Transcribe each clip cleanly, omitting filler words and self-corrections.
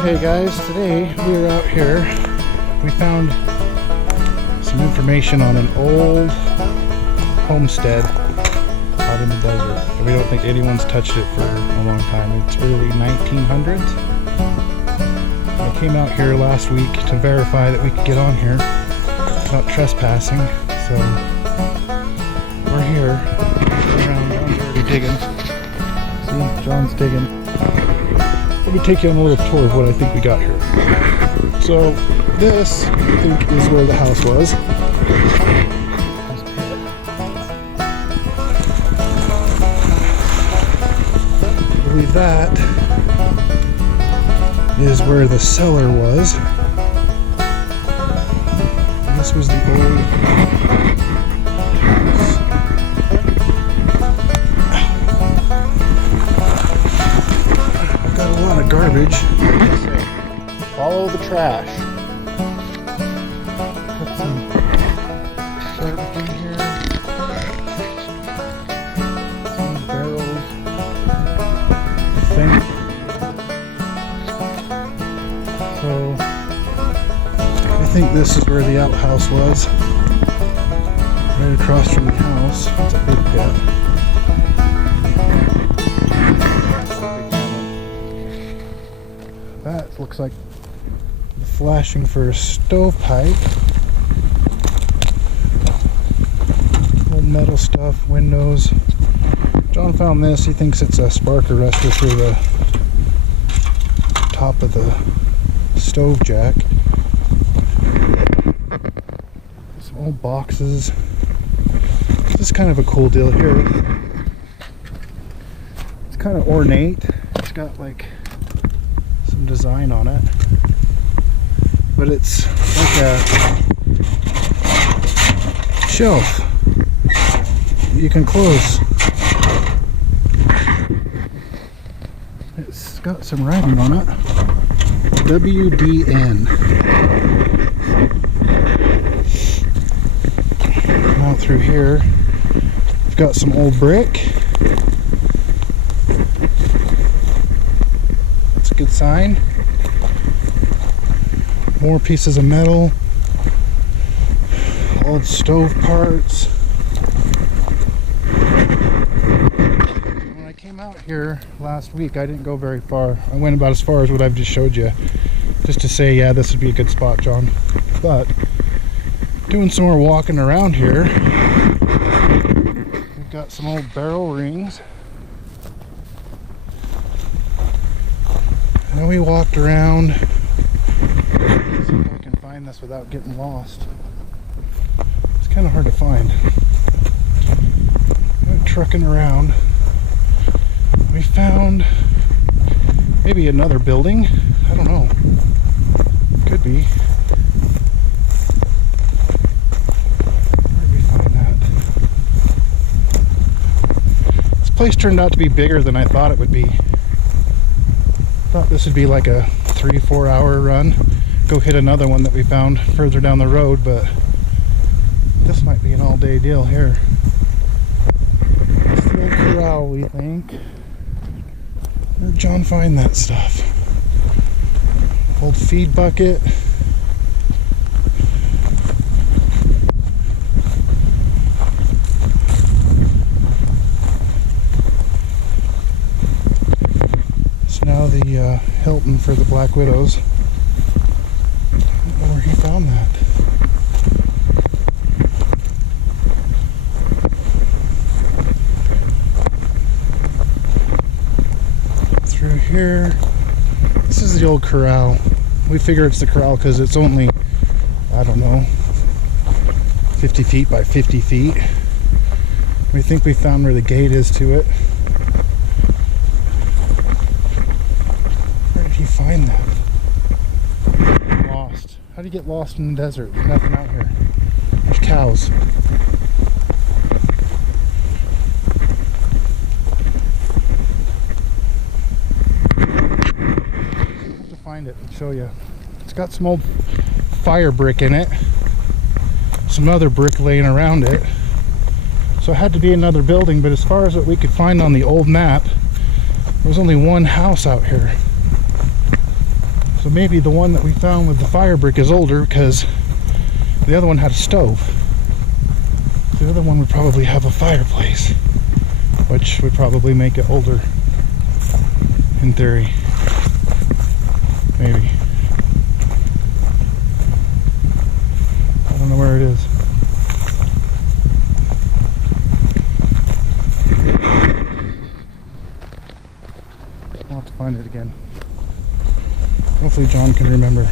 Okay guys, today we were out here. We found some information on an old homestead out in the desert. We don't think anyone's touched it for a long time. It's early 1900s. I came out here last week to verify that we could get on here without trespassing. So we're here. Around. John's already digging. See, John's digging. Let me take you on a little tour of what I think we got here. So this, I think, is where the house was. I believe that is where the cellar was. And this was the old garbage. Follow the trash. Put some sharp in here. Some barrels. Things. So I think this is where the outhouse was. Right across from the house. It's a big pit. That looks like the flashing for a stovepipe. Old metal stuff, windows. John found this. He thinks it's a spark arrestor for the top of the stove jack. Some old boxes. This is kind of a cool deal here. It's kind of ornate. It's got like design on it, but it's like a shelf you can close. It's got some writing on it. WDN. Out through here, we've got some old brick. Good sign. More pieces of metal, old stove parts. When I came out here last week, I didn't go very far. I went about as far as what I've just showed you, just to say, yeah, this would be a good spot, John. But doing some more walking around here, we've got some old barrel rings. And we walked around. Let's see if I can find this without getting lost. It's kind of hard to find. Went trucking around. We found maybe another building. I don't know. Could be. Where did we find that? This place turned out to be bigger than I thought it would be. Thought this would be like a 3-4 hour run, go hit another one that we found further down the road, but this might be an all-day deal here. It's the old corral, we think. Where'd John find that stuff? Old feed bucket. Now the Hilton for the Black Widows. I don't know where he found that. Through here. This is the old corral. We figure it's the corral because it's only, I don't know, 50 feet by 50 feet. We think we found where the gate is to it. Find that. Lost. How do you get lost in the desert? There's nothing out here. There's cows. I have to find it and show you. It's got some old fire brick in it. Some other brick laying around it. So it had to be another building, but as far as what we could find on the old map, there was only one house out here. So maybe the one that we found with the fire brick is older because the other one had a stove. The other one would probably have a fireplace, which would probably make it older in theory. Maybe. I don't know where it is. I'll have to find it again. Hopefully John can remember.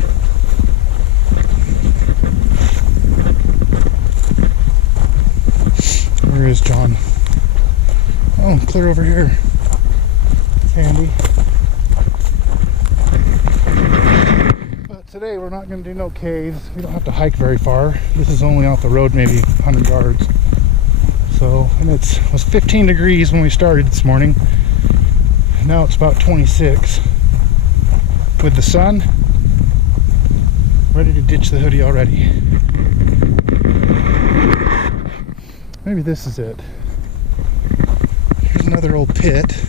Where is John? Oh, clear over here. It's handy. But today we're not going to do no caves. We don't have to hike very far. This is only off the road, maybe 100 yards. So, and it was 15 degrees when we started this morning. Now it's about 26. With the sun, ready to ditch the hoodie already. Maybe this is it. Here's another old pit.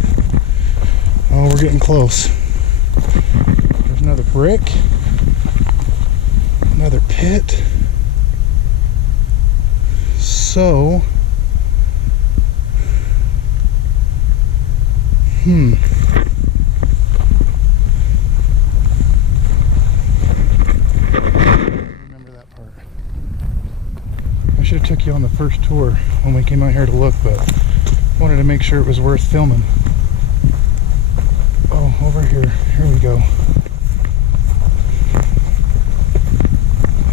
Oh, we're getting close. There's another brick. Another pit. So, remember that part. I should have took you on the first tour when we came out here to look, but I wanted to make sure it was worth filming. Oh, over here. Here we go.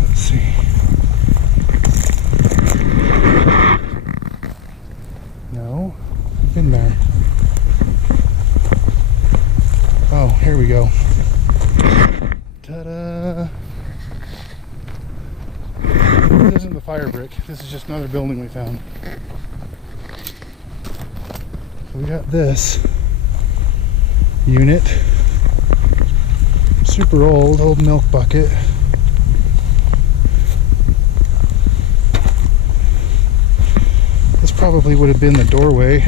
Let's see. No, I've been there. Oh, here we go. Ta-da! This isn't the fire brick. This is just another building we found. So we got this unit. Super old milk bucket. This probably would have been the doorway.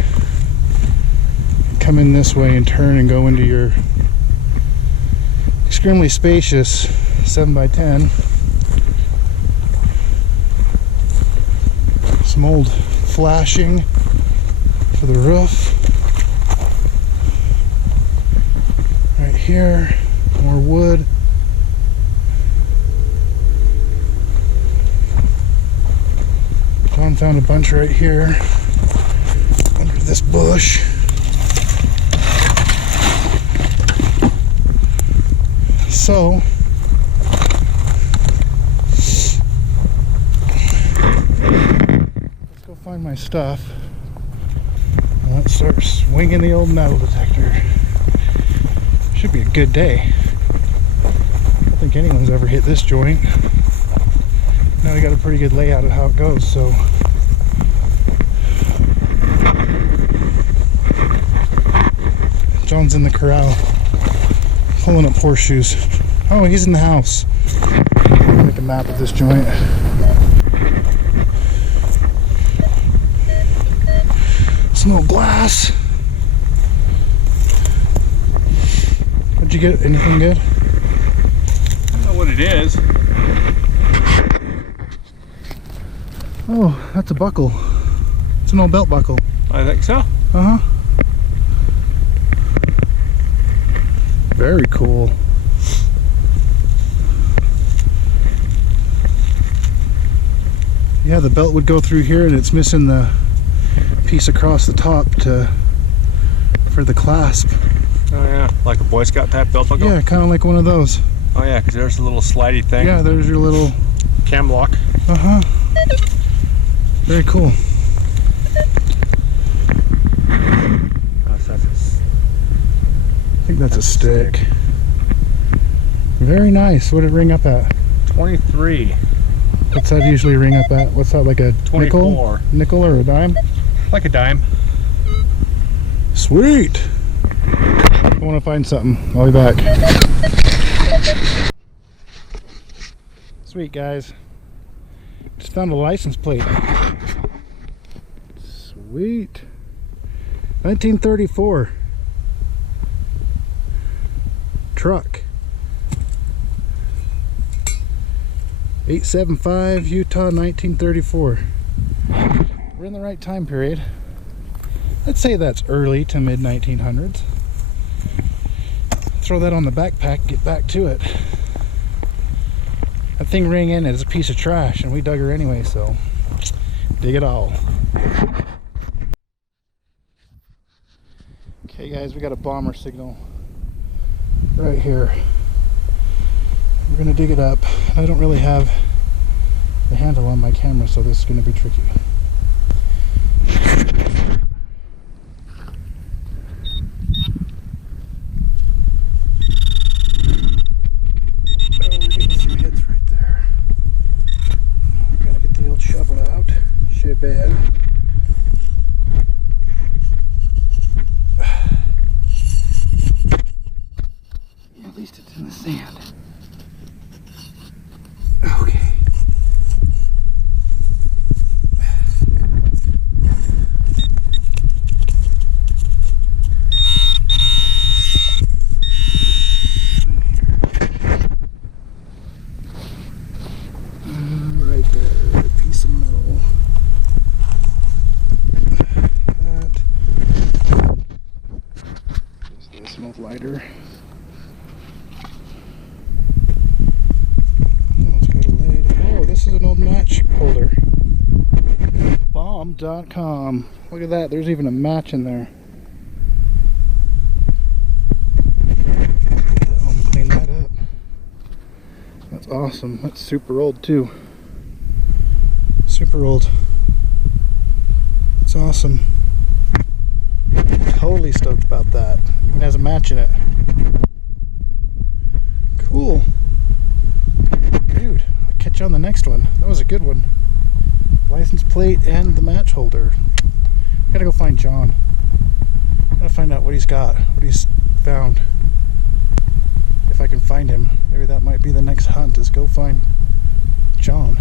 Come in this way and turn and go into your extremely spacious 7x10. Some old flashing for the roof. Right here, more wood. John found a bunch right here under this bush. So, let's go find my stuff. And let's start swinging the old metal detector. Should be a good day. I don't think anyone's ever hit this joint. Now we got a pretty good layout of how it goes, so. John's in the corral, pulling up horseshoes. Oh, he's in the house. Make a map of this joint. Some little glass. What'd you get? Anything good? I don't know what it is. Oh, that's a buckle. It's an old belt buckle. I think so. Uh-huh. Very cool. Yeah, the belt would go through here and it's missing the piece across the top for the clasp. Oh yeah, like a Boy Scout type belt buckle? Yeah, kind of like one of those. Oh yeah, because there's a little slidey thing. Yeah, there's your little cam lock. Uh-huh. Very cool. Oh, so that's I think that's a stick. Very nice. What did it ring up at? 23. What's that usually ring up at? What's that, like a 24. nickel? Nickel or a dime? Like a dime. Sweet! I want to find something. I'll be back. Sweet, guys. Just found a license plate. Sweet. 1934. Truck. 875 Utah 1934. We're in the right time period. I'd say that's early to mid 1900s. Throw that on the backpack, get back to it. That thing rang in as a piece of trash, and we dug her anyway, so dig it all. Okay guys, we got a bomber signal right here. We're gonna dig it up. I don't really have the handle on my camera, so this is gonna be tricky. Oh, we're getting some hits right there. We gotta get the old shovel out. Shit bad. At least it's in the sand. Okay. Right there, a piece of metal. That. Is this an old lighter? This is an old match holder. Bomb.com. Look at that, there's even a match in there. Put that home and clean that up. That's awesome. That's super old too. Super old. It's awesome. Totally stoked about that. Even has a match in it. Cool. Dude. Catch you on the next one. That was a good one. License plate and the match holder. Gotta go find John. Gotta find out what he's got, what he's found. If I can find him. Maybe that might be the next hunt, is go find John.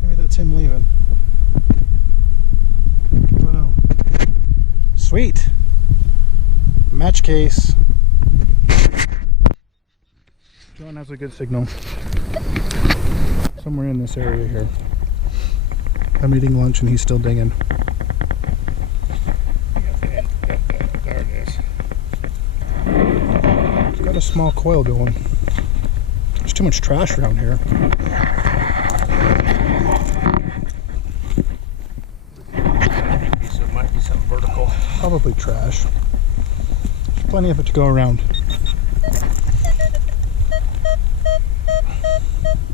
Maybe that's him leaving. I don't know. Sweet. Match case. John has a good signal. Somewhere in this area here. I'm eating lunch and he's still digging. There it is. It's got a small coil going. There's too much trash around here. So it might be something vertical. Probably trash. There's plenty of it to go around.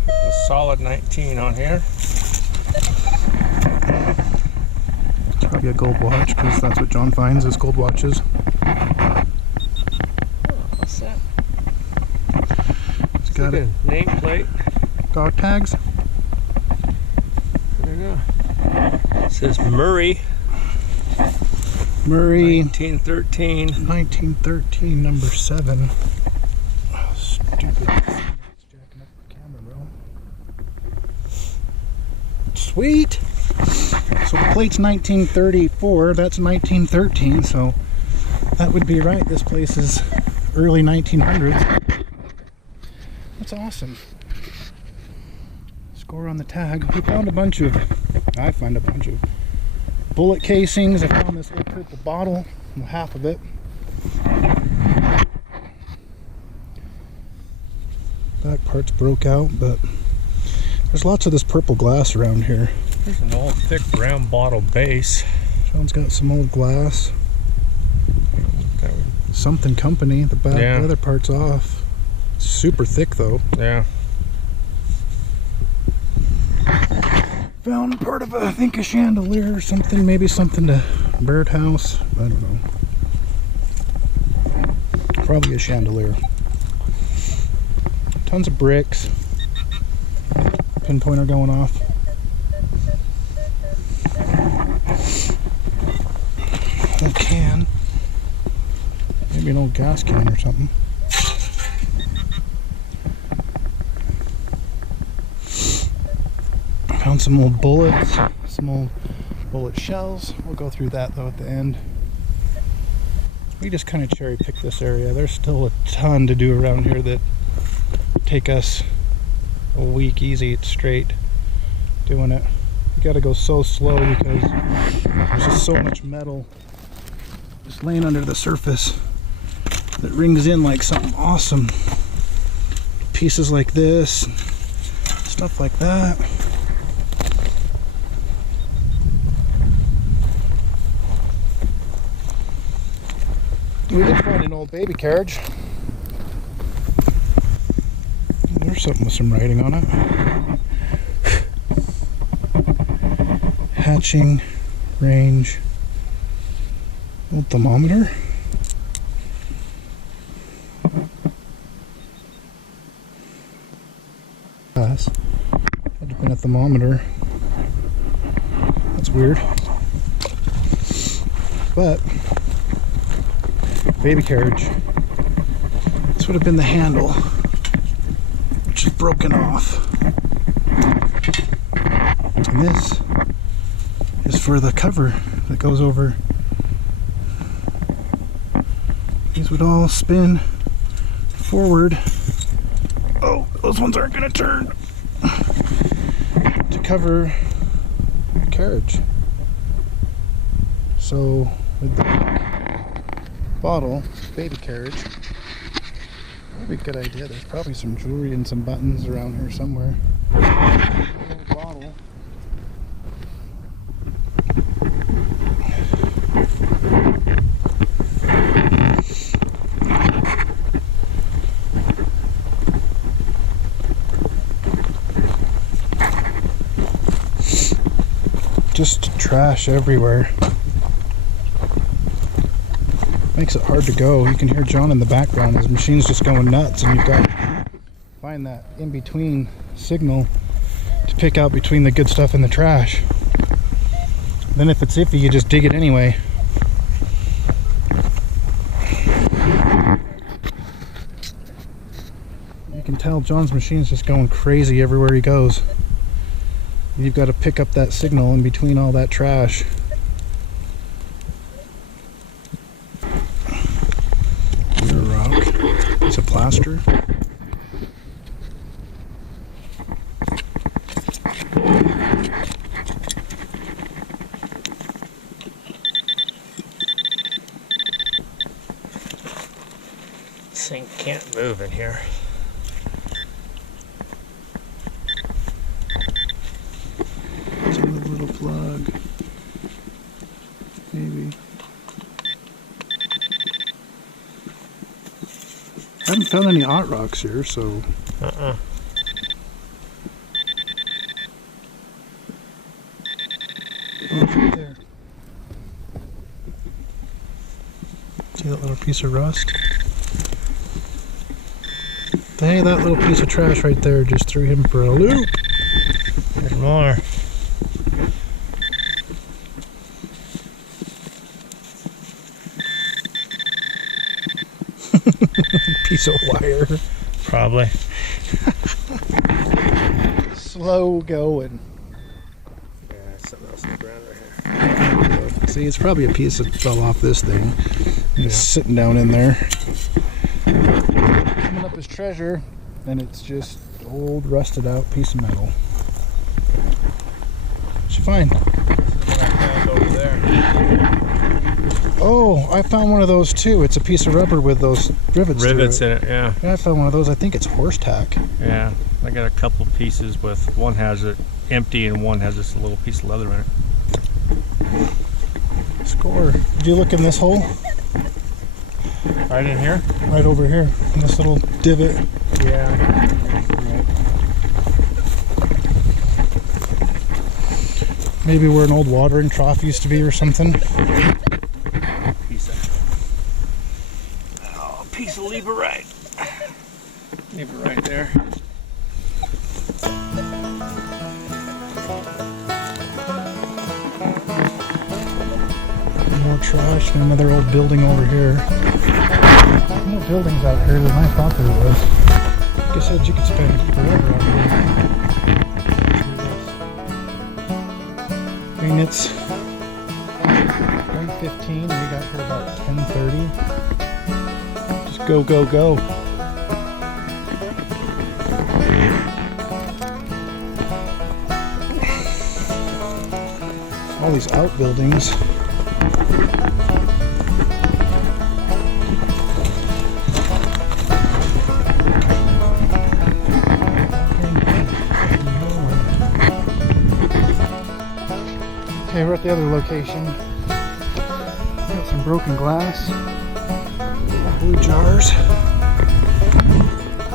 A solid 19 on here. It's probably a gold watch, because that's what John finds is gold watches. What's that? It's got a nameplate. dog tags. I don't know. It says Murray. Murray 1913. 1913, number 7. Oh, stupid. Sweet! So the plate's 1934, that's 1913, so that would be right. This place is early 1900s. That's awesome. Score on the tag. We found a bunch of, I find a bunch of bullet casings. I found this little purple bottle, well, half of it. Back parts broke out, but there's lots of this purple glass around here. There's an old thick brown bottle base. John's got some old glass. Something company. The back, yeah. The other part's off. Super thick though. Yeah. Found part of I think a chandelier or something. Maybe something to birdhouse. I don't know. Probably a chandelier. Tons of bricks. Pinpointer going off. A can. Maybe an old gas can or something. Found some old bullets, some old bullet shells. We'll go through that though at the end. We just kind of cherry picked this area. There's still a ton to do around here that would take us a week easy straight doing it. You gotta go so slow because there's just so much metal just laying under the surface that rings in like something awesome. Pieces like this, stuff like that. We did find an old baby carriage. There's something with some writing on it. Hatching range. Old thermometer. Had to have been a thermometer. That's weird. But baby carriage. This would have been the handle, which is broken off. And this is for the cover that goes over. These would all spin forward. Oh, those ones aren't going to turn. To cover the carriage. So with the bottle, baby carriage, that'd be a good idea. There's probably some jewelry and some buttons around here somewhere. Little bottle. Just trash everywhere. Makes it hard to go. You can hear John in the background. His machine's just going nuts, and you've got to find that in-between signal to pick out between the good stuff and the trash. Then if it's iffy, you just dig it anyway. You can tell John's machine's just going crazy everywhere he goes. You've got to pick up that signal in between all that trash. There's a rock. It's a plaster. This thing can't move in here. Plug, maybe. I haven't found any hot rocks here, so. Oh, it's right there. See that little piece of rust? Hey, that little piece of trash right there just threw him for a loop. There's more. Piece of wire. Probably. Slow going. Yeah, something else on the ground right here. See, it's probably a piece that fell off this thing. It's sitting down in there. Coming up as treasure, and it's just old, rusted out piece of metal. What'd you find? This is what I found over there. Oh, I found one of those too. It's a piece of rubber with those rivets In it, yeah. Yeah, I found one of those. I think it's horse tack. Yeah, I got a couple pieces with, one has it empty and one has this little piece of leather in it. Score. Did you look in this hole? Right in here? Right over here, in this little divot. Yeah. Maybe where an old watering trough used to be or something. Piece of leverite. Leverite there. More trash and another old building over here. There's more buildings out here than I thought there was. Like I said, you could spend forever out here. I mean, it's 1:15. We got here about 10:30. Go, go, go. All these outbuildings. Okay, we're at the other location. Got some broken glass, blue jars. I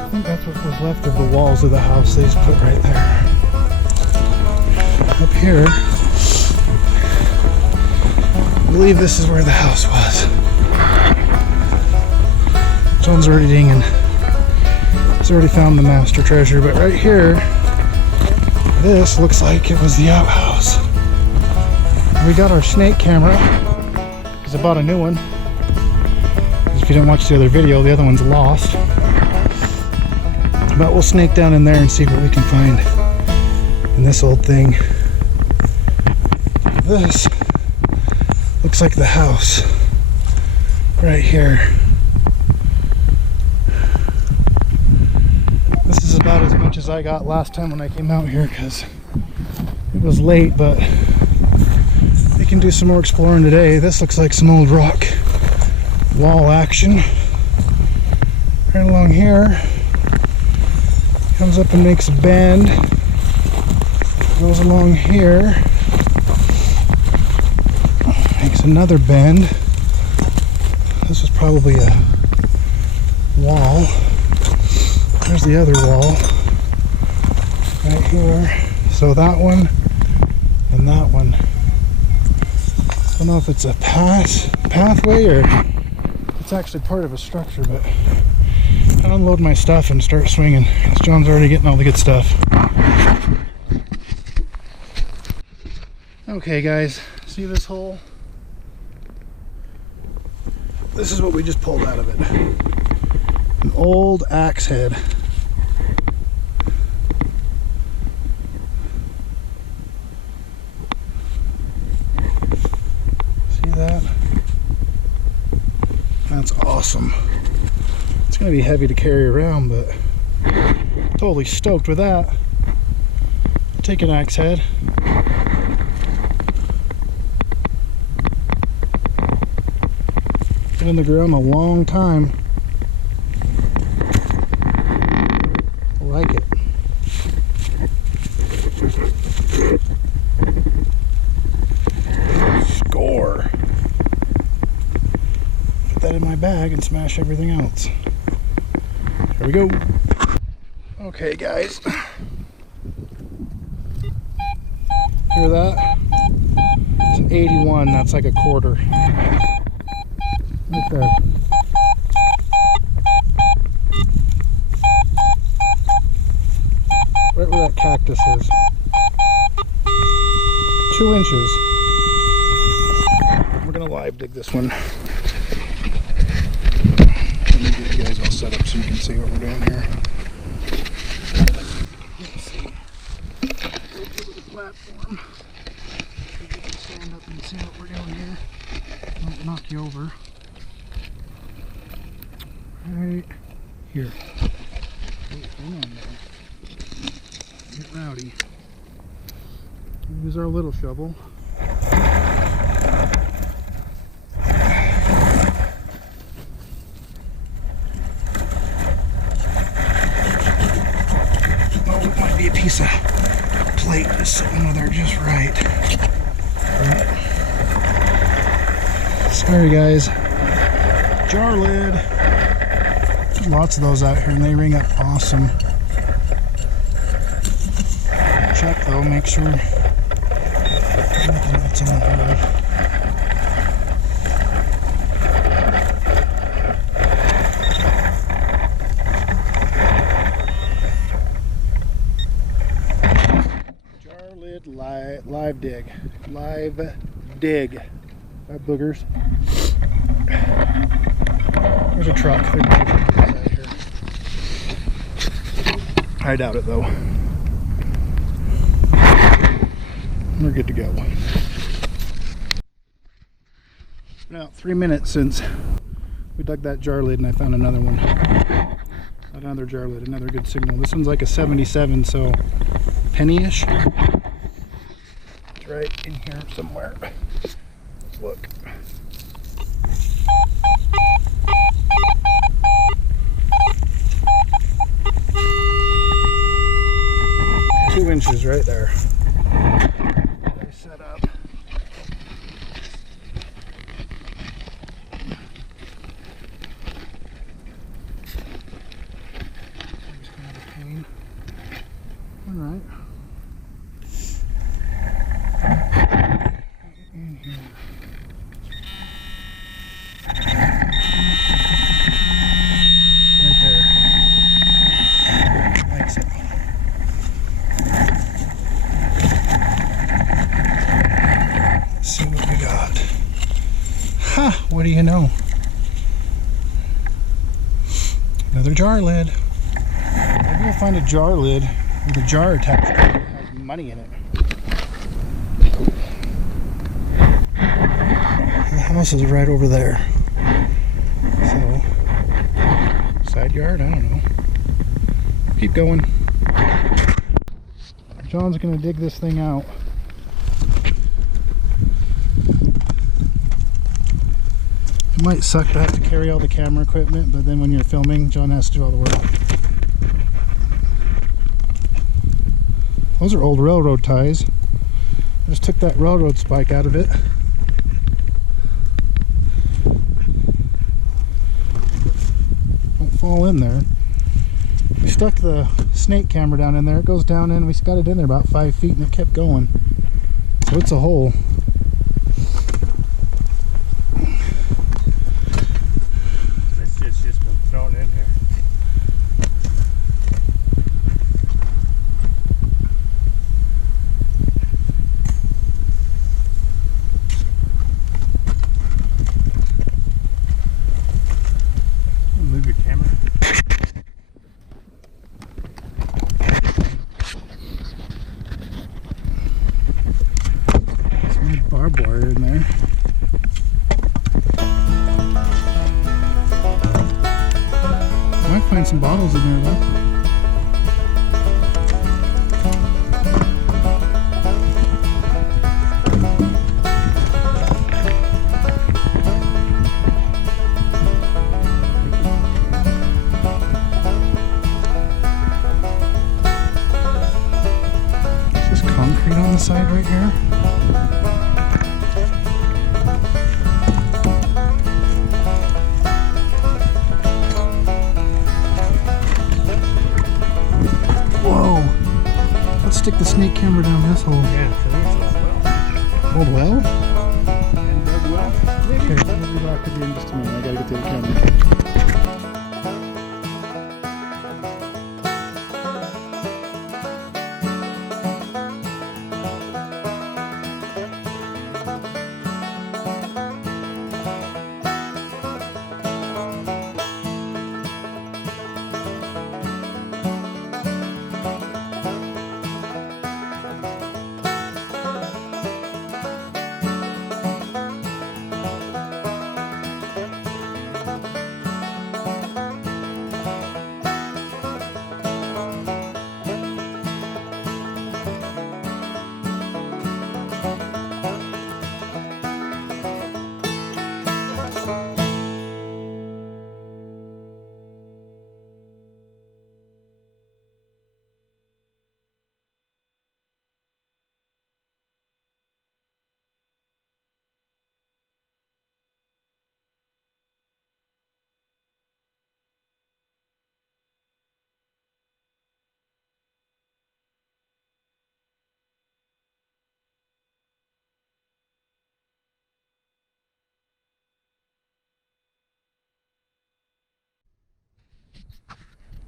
think that's what was left of the walls of the house they just put right there. Up here, I believe this is where the house was. John's already dinging. He's already found the master treasure, but right here, this looks like it was the outhouse. We got our snake camera, because I bought a new one. If you didn't watch the other video, the other one's lost. But we'll snake down in there and see what we can find in this old thing. This looks like the house right here. This is about as much as I got last time when I came out here because it was late, but we can do some more exploring today. This looks like some old rock wall action. Right along here, comes up and makes a bend, goes along here, makes another bend. This was probably a wall. There's the other wall right here. So that one and that one. I don't know if it's a pathway or it's actually part of a structure, but I unload my stuff and start swinging. John's already getting all the good stuff. Okay guys, see this hole? This is what we just pulled out of it. An old axe head. See that? That's awesome. It's going to be heavy to carry around, but totally stoked with that. I'll take an axe head. Been in the ground a long time. I like it. Score. Put that in my bag and smash everything else. Here we go. Okay guys. Hear that? It's an 81, that's like a quarter. Right there. Right where that cactus is. 2 inches. We're gonna live dig this one. Let me get you guys all set up so you can see what we're doing here. Let's see. Go to the platform. So you can stand up and see what we're doing here. Don't knock you over. Right here. Oh, hang on there. Get rowdy. Use our little shovel. Oh, it might be a piece of plate just sitting under there just right. Sorry guys. Jar lid. There's lots of those out here and they ring up awesome. Check though, make sure nothing that's in here. Jar lid live dig. Live dig. That boogers. There's a truck. Out here. I doubt it though. We're good to go. Now 3 minutes since we dug that jar lid and I found another one. Another jar lid, another good signal. This one's like a 77, so penny-ish. Try right in here somewhere. Let's look. 2 inches right there. They set up. Just kind of a pain. All right. In here. Right there. Like so. Let's see what we got. Ha! What do you know? Another jar lid. Maybe we'll find a jar lid with a jar attached to it that has money in it. The house is right over there. So, side yard? I don't know. Keep going. John's gonna dig this thing out. It might suck to have to carry all the camera equipment, but then when you're filming, John has to do all the work. Those are old railroad ties. I just took that railroad spike out of it. Don't fall in there. We stuck the snake camera down in there. It goes down in. We got it in there about 5 feet and it kept going. So it's a hole. It's just been thrown in here. Move your camera. Some barbed wire in there. Might find some bottles in there though. Is this concrete on the side right here? Whoa! Let's stick the snake camera down this hole. Yeah, Old well? and dug well. Okay, we'll be back with you in just a minute. I gotta get to the camera.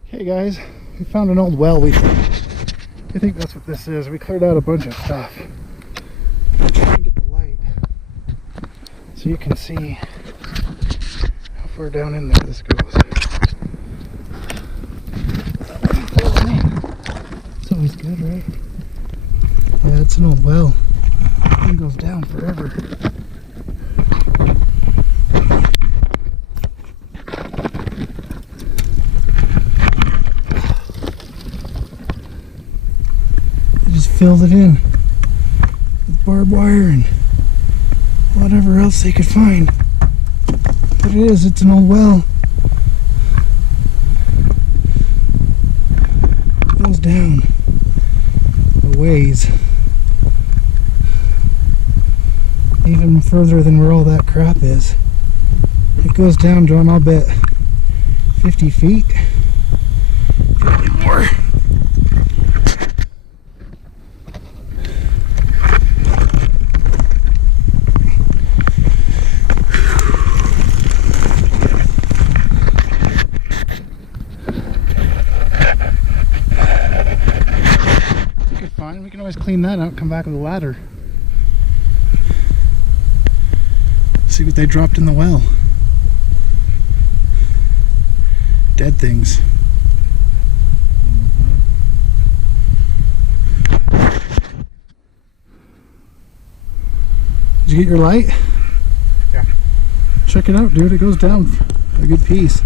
Hey guys, we found an old well. I think that's what this is. We cleared out a bunch of stuff. Try and get the light so you can see how far down in there this goes. It's always good, right? Yeah, it's an old well. It goes down forever. Filled it in with barbed wire and whatever else they could find. But it's an old well. It goes down a ways. Even further than where all that crap is. It goes down, John, I'll bet 50 feet. Probably more. Fine, we can always clean that out, come back with a ladder. See what they dropped in the well. Dead things. Did you get your light? Yeah. Check it out, dude. It goes down a good piece.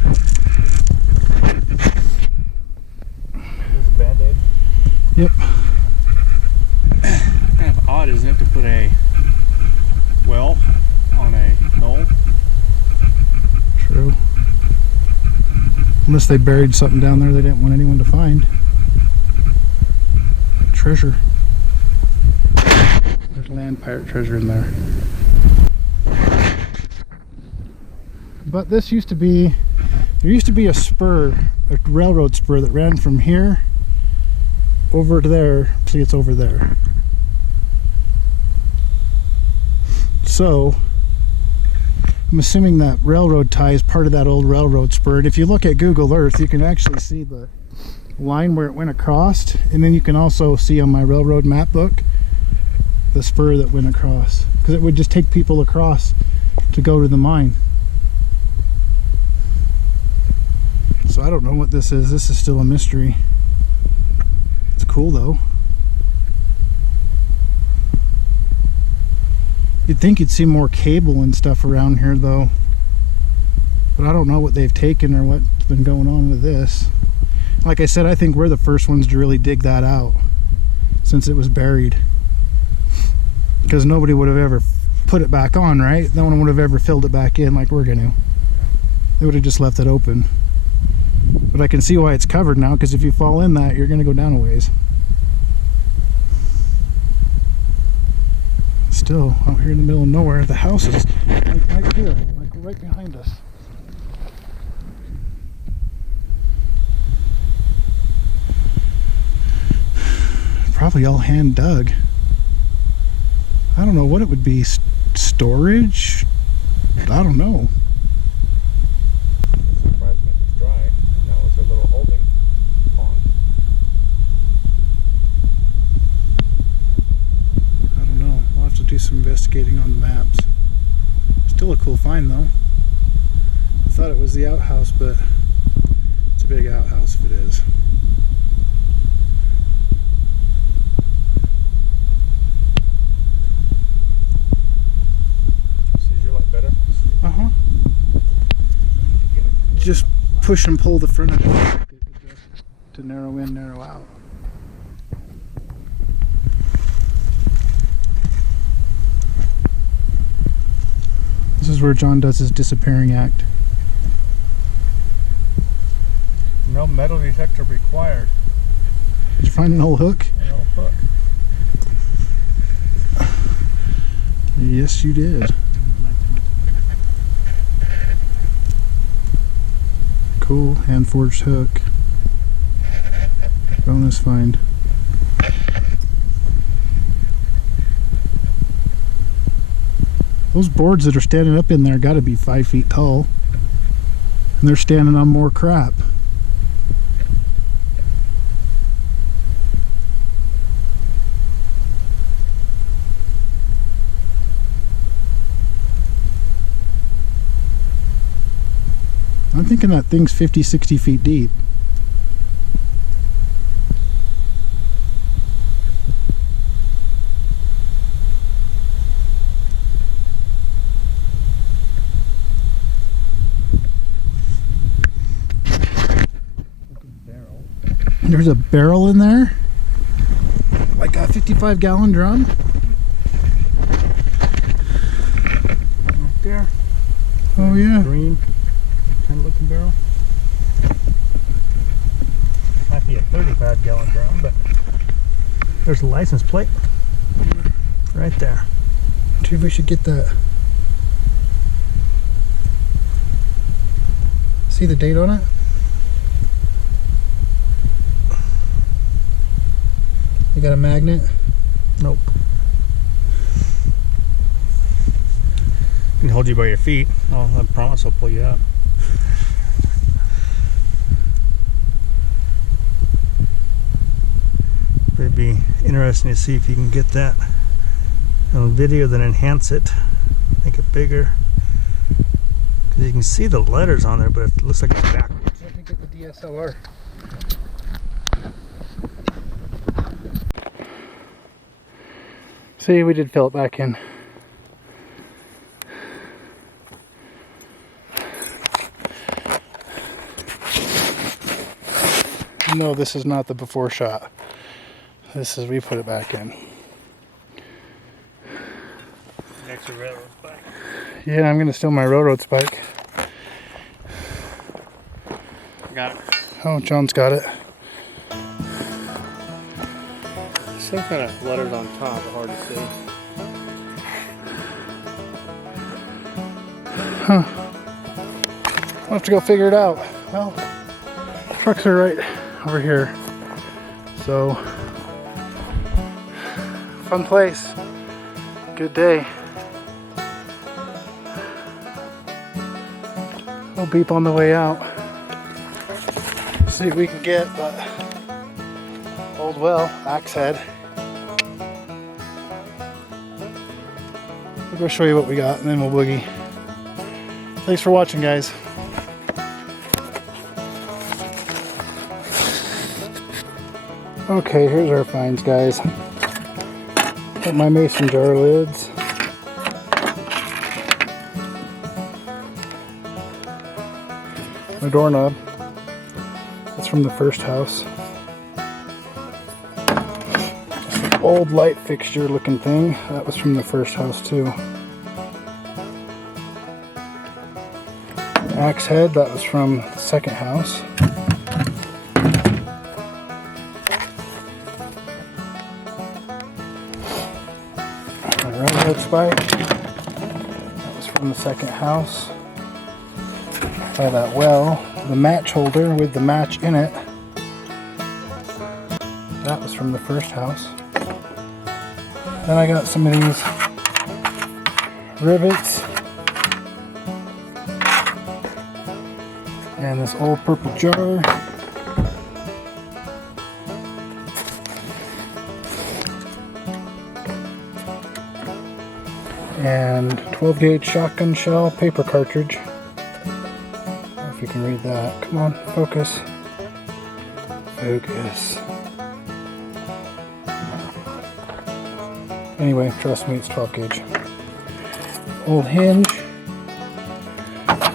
This Band-Aid? Yep. Kind of odd, isn't it, to put a well on a knoll? True. Unless they buried something down there they didn't want anyone to find. Treasure. There's land pirate treasure in there. But this used to be, there used to be a spur, a railroad spur that ran from here over to there. See, it's over there. So I'm assuming that railroad tie is part of that old railroad spur. And if you look at Google Earth, you can actually see the line where it went across. And then you can also see on my railroad map book the spur that went across. Because it would just take people across to go to the mine. So I don't know what this is. This is still a mystery. It's cool though. You'd think you'd see more cable and stuff around here though. But I don't know what they've taken or what's been going on with this. Like I said, I think we're the first ones to really dig that out since it was buried. Because nobody would have ever put it back on, right? No one would have ever filled it back in like we're gonna. They would have just left it open. But I can see why it's covered now, because if you fall in that, you're gonna go down a ways. Still out here in the middle of nowhere, the house is like right here, like right behind us. Probably all hand dug. I don't know what it would be. Storage? I don't know. It surprised me it was dry, and that was a little holding pond. I don't know. We'll have to do some investigating on the maps. Still a cool find though. I thought it was the outhouse, but it's a big outhouse if it is. Is your light better? Uh-huh. Just push and pull the front of it to narrow in, narrow out. This is where John does his disappearing act. No metal detector required. Did you find an old hook? An old hook. Yes, you did. Cool, hand forged hook. Bonus find. Those boards that are standing up in there got to be 5 feet tall. And they're standing on more crap. I'm thinking that thing's 50, 60 feet deep. There's a barrel in there, like a 55-gallon drum. Oh yeah. Green kind of looking barrel. Might be a 35-gallon drum, but there's a license plate right there. Dude, we should get that. See the date on it? You got a magnet? Nope. I can hold you by your feet. Oh, I promise I'll pull you up. It'd be interesting to see if you can get that on video, then enhance it, make it bigger. Because you can see the letters on there, but it looks like it's backwards. I think it's the DSLR. See, we did fill it back in. No, this is not the before shot. This is, we put it back in. Next to railroad spike. Yeah, I'm gonna steal my railroad spike. Got it. Oh, John's got it. Some kind of letters on top are hard to see. Huh. I'll have to go figure it out. Well, trucks are right over here. So, fun place. Good day. We'll beep on the way out. See what we can get, but old well, axe head. We'll go show you what we got and then we'll boogie. Thanks for watching, guys. Okay, here's our finds, guys. Got my mason jar lids. My doorknob. That's from the first house. Just an old light fixture looking thing. That was from the first house too. Axe head, that was from the second house. My railroad spike, that was from the second house. By that well, the match holder with the match in it, that was from the first house. Then I got some of these rivets and this old purple jar. And 12 gauge shotgun shell paper cartridge. If you can read that. Come on, focus. Focus. Anyway, trust me, it's 12 gauge. Old hinge.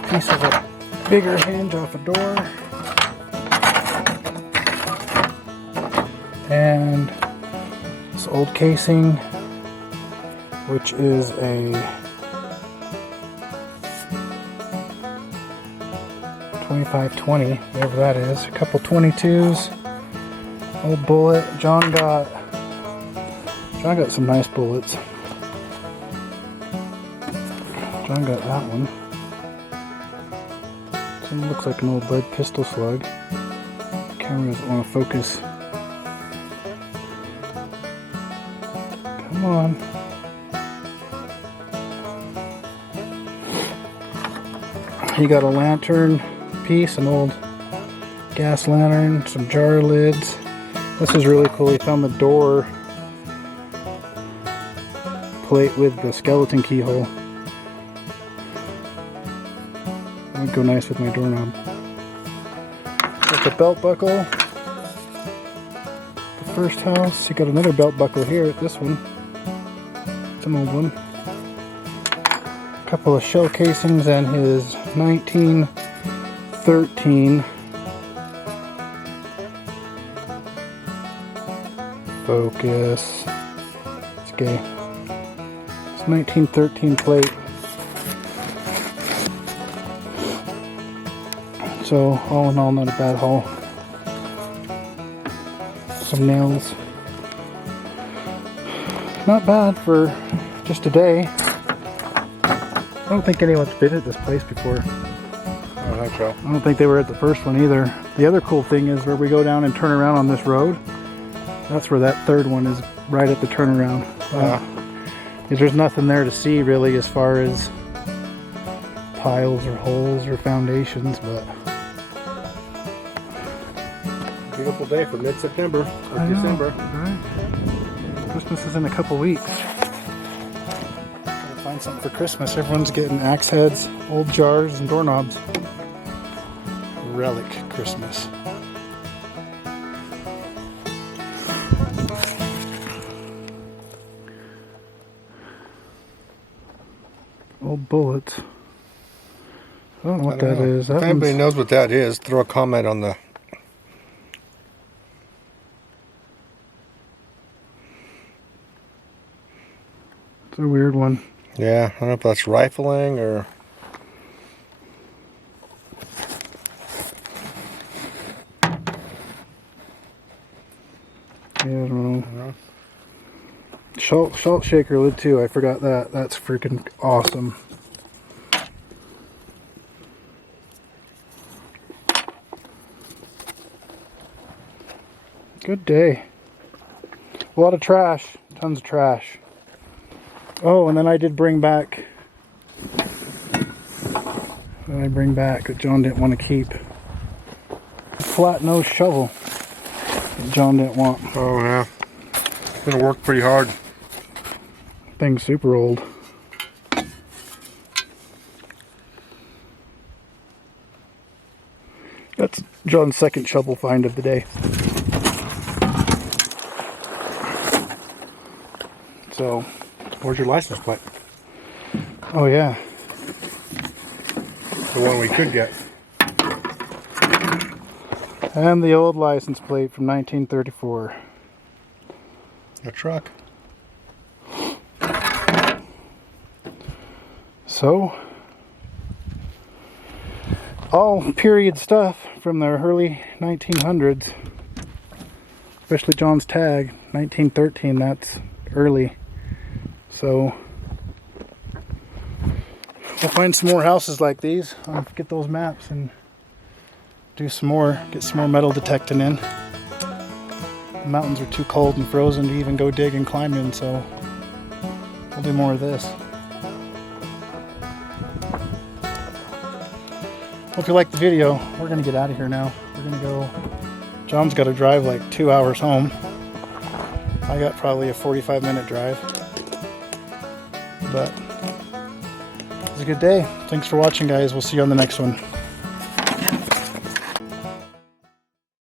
Piece of a bigger hinge off a door. And this old casing, which is a 25-20, whatever that is. A couple 22s, old bullet. John got some nice bullets. John got that one. Some looks like an old lead pistol slug. Camera doesn't want to focus. Come on. He got a lantern piece, an old gas lantern, some jar lids. This is really cool. He found the door plate with the skeleton keyhole. That would go nice with my doorknob. Got the belt buckle. The first house. He got another belt buckle here at this one. It's an old one. A couple of shell casings and his 1913 focus. It's gay. It's 1913 plate. So all in all, not a bad haul. Some nails. Not bad for just a day. I don't think anyone's been at this place before. I don't think so. I don't think they were at the first one either. The other cool thing is where we go down and turn around on this road. That's where that third one is, right at the turnaround. There's nothing there to see really as far as piles or holes or foundations, but Beautiful day for mid-September or I know, December. right? Christmas is in a couple weeks. Gotta find something for Christmas. Everyone's getting axe heads, old jars, and doorknobs. Relic Christmas. Old bullets. I don't know what that is. If anybody knows what that is, throw a comment on the... It's a weird one. Yeah, I don't know if that's rifling or... Yeah, I don't know. Salt shaker lid too. I forgot that. That's freaking awesome. Good day. A lot of trash. Tons of trash. Oh, and then I did bring back. What did I bring back that John didn't want to keep? Flat nose shovel that John didn't want. Oh, yeah. It's gonna work pretty hard. Thing's super old. That's John's second shovel find of the day. So, Where's your license plate? oh yeah, The one we could get. and the old license plate from 1934. A truck. So, all period stuff from the early 1900s, especially John's tag, 1913, that's early. So, we'll find some more houses like these. I'll get those maps and do some more, get some more metal detecting in. The mountains are too cold and frozen to even go dig and climb in, so we'll do more of this. Hope you liked the video. We're gonna get out of here now. We're gonna go. John's got to drive like 2 hours home. I got probably a 45-minute drive. But it was a good day. Thanks for watching, guys. We'll see you on the next one.